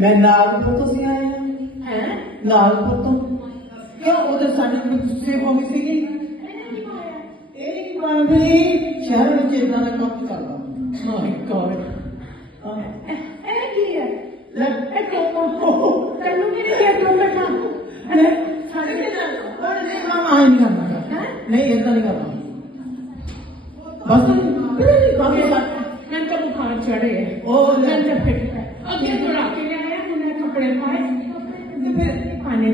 मैं नागपुर तो से आया हैं। नागपुर तो oh क्यों? उधर सानी में दूसरे को भी सीखी एक बार भी शहर में चेतना ने कौन कर लो माय गॉड ऐ ये ले ए कोको कल मेरे के तुम बैठा तो अरे सारे के जा तो। और नहीं मामा आई नहीं करना नहीं ऐसा तो नहीं करना। बस बाकी बात नंचा मुखान चढ़े ओ नंचा फिट है। थोड़ा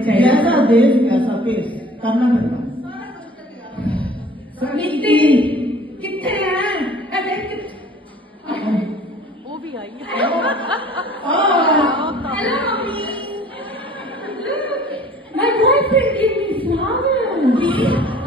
चाहिए ऐसा देश ऐसा पेश करना पड़ेगा कितने हैं वो भी आई। है hello mummy my boyfriend give me flowers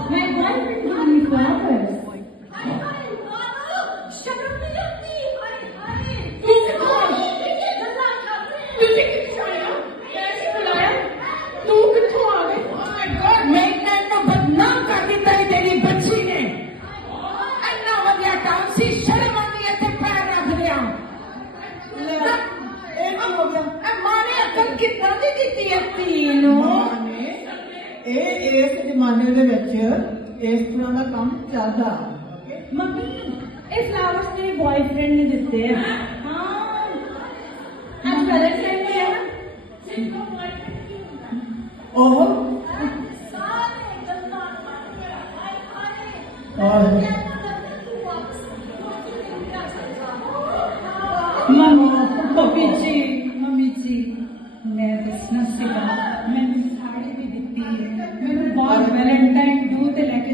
ਇਹ ਇਸ ਜ਼ਮਾਨੇ ਦੇ ਵਿੱਚ ਇਸ ਤਰ੍ਹਾਂ ਦਾ ਕੰਮ ਚੱਲਦਾ ਮੰਮੀ ਇਹ ਫਲਾਵਰਸ ਮੇਰੇ ਬॉयਫ੍ਰੈਂਡ ਨੇ ਦਿੱਤੇ ਆ ਹਾਂ ਅੱਜ ਵੈਲੈਂਟਾਈਨ ਡੇ ਹੈ ਉਹ ਸਾਰੇ ਗੱਲਾਂ ਕਰਦੇ ਆ ਹਾਏ ਹਾਏ ਆਹ मम्मी जी मम्मी जी मैं बिज़नेस से कहा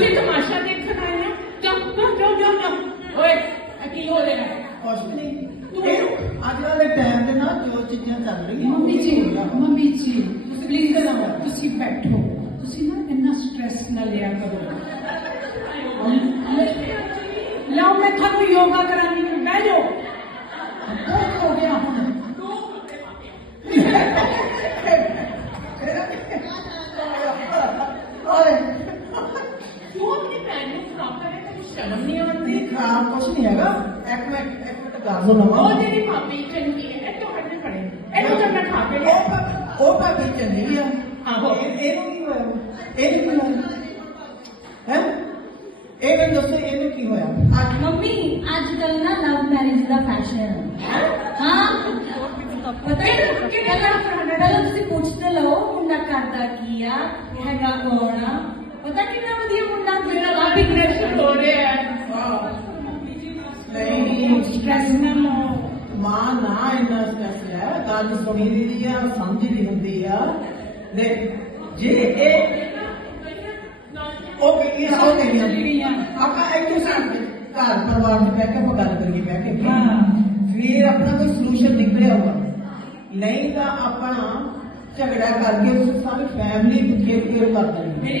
ਜਾ ਆਉਂਦੀ ਇਹ ਖਰਾਬ ਕੁਛ ਨਹੀਂ ਹੈਗਾ। ਇੱਕ ਮਿੰਟ ਇੱਕ ਮਿੰਟ ਗੱਲ ਸੁਣੋ ਉਹ ਤੇਰੀ ਭਾਬੀ ਚੰਗੀ ਹੈ ਇਹ ਤੋਂ ਹਟਨੇ ਪੜੇ ਇਹਨੂੰ ਤਾਂ ਮੈਂ ਖਾ ਕੇ ਲਿਆ। ਉਹ ਭਾਬੀ ਚੰਗੀ ਆ। ਆਹੋ। ਇਹ- ਇਹਨੂੰ ਕੀ ਹੋਇਆ? ਇਹਨੂੰ ਕੀ ਹੋਇਆ? ਹੈ? ਇਹ ਮੈਨੂੰ ਦੱਸੋ ਇਹਨੂੰ ਕੀ ਹੋਇਆ? ਅੱਜ ਮੰਮੀ ਅੱਜ ਕੱਲ ਨਾ ਲਵ ਮੈਰਿਜ ਦਾ ਫੈਸ਼ਨ ਹੈ। ਹਾਂ? ਪਤਾ ਹੈ ਕਿ ਪਹਿਲਾਂ ਪਹਿਲਾਂ ਤੁਸੀਂ ਪੁੱਛ ਤੇ ਲਓ ਮੁੰਡਾ ਕਰਦਾ ਕੀ ਆ ਹੈਗਾ ਕੌਣ ਆ ਪਤਾ ਕਿੰਨਾ ਵਧੀਆ ਮੁੰਡਾ ਬਾਬੀ ਕ੍ਰੈਸ਼ ਹੋ ਰਿਹਾ ਹੈ। ਨਹੀਂ ਸਟ੍ਰੈਸ ਨਾ ਮਾਂ ਨਾ ਇੰਨਾ ਸਟ੍ਰੈਸ ਹੈ ਗੱਲ ਸੁਣੀ ਦੀ ਆ ਸਮਝਦੀ ਹੁੰਦੀ ਆ। ਦੇ ਜੇ ਇਹ ਉਹ ਉਹ ਕਹਿੰਦੀ ਆ ਆਪਾਂ ਇੱਥੇ ਸਾਡੇ ਘਰ ਪਰਿਵਾਰ ਚ ਬਹਿ ਕੇ ਆਪਾਂ ਗੱਲ ਕਰੀਏ ਬਹਿ ਕੇ। ਹਾਂ। ਫਿਰ ਆਪਣਾ ਕੋਈ ਸੋਲੂਸ਼ਨ ਨਿਕਲਿਆ ਹੋਗਾ ਨਹੀਂ ਤਾਂ ਆਪਣਾ ਝਗੜਾ ਕਰਕੇ ਉਸ ਸਾਰੀ ਫੈਮਿਲੀ ਫੇਰ ਫੇਰ ਕਰ ਦੇਣੀ। ਮੇਰੀ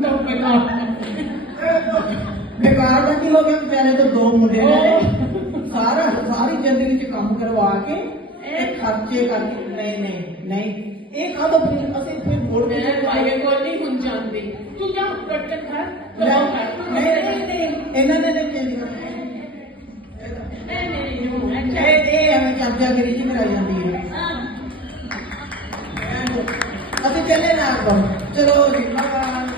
ਬੈਠਾ ਤੁਹਾਡੇ ਲਈ ਉਹ ਮੰਮੀ ਜੀ ਮੰਮੀ ਜੀ ਟਾਈਮ ਦੇ ਨਾਲ ਚੇਂਜ ਹੋਣਾ ਚਾਹੀਦਾ ਹੈ। ਪਾਓ ਜਪੀਆਂ ਸਾਰਿਆਂ ਨੂੰ ਹੁਣ ਬਸ ਕਰੋ ਸਟ੍ਰੈਸ ਨਾ ਲਓ ਨਹੀਂ ਹੁਣ ਤਾਂ ਪਹਿਲਾਂ ਬੇਕਾਰ ਦਾ ਕੀ ਹੋ ਗਿਆ ਵਿਚਾਰੇ ਤੋਂ ਦੋ ਮੁੰਡੇ ਨੇ ਸਾਰਾ ਸਾਰੀ ਜ਼ਿੰਦਗੀ ਚ ਕੰਮ ਕਰਵਾ ਕੇ ਇਹ ਖਰਚੇ ਕਰਕੇ ਨਹੀਂ ਨਹੀਂ ਨਹੀਂ ਇਹ ਕਦੋਂ ਫਿਰ ਅਸੀਂ ਫਿਰ ਮੋੜ ਮੈਂ ਭਾਈਏ ਕੋਲ ਨਹੀਂ ਹੁਣ ਜਾਂਦੀ ਤੂੰ ਜਾ ਕੱਟਣ ਖਾ ਨਹੀਂ ਨਹੀਂ ਨਹੀਂ ਇਹਨਾਂ ਨੇ ਨਹੀਂ ਚੇਂਜ ਕਰਨਾ ਇਹ ਮੇਰੀ ਨੂੰ ਹੈ ਇਹ ਇਹ ਐਵੇਂ ਚਰਚਾ ਕਰੀ ਜੀ ਕਰਾਈ ਜਾਂਦੀ ਹੈ ਅਸੀਂ ਚੱਲੇ ਨਾ ਅੱਗੋਂ ਚਲੋ ਜੀ ਬਾਏ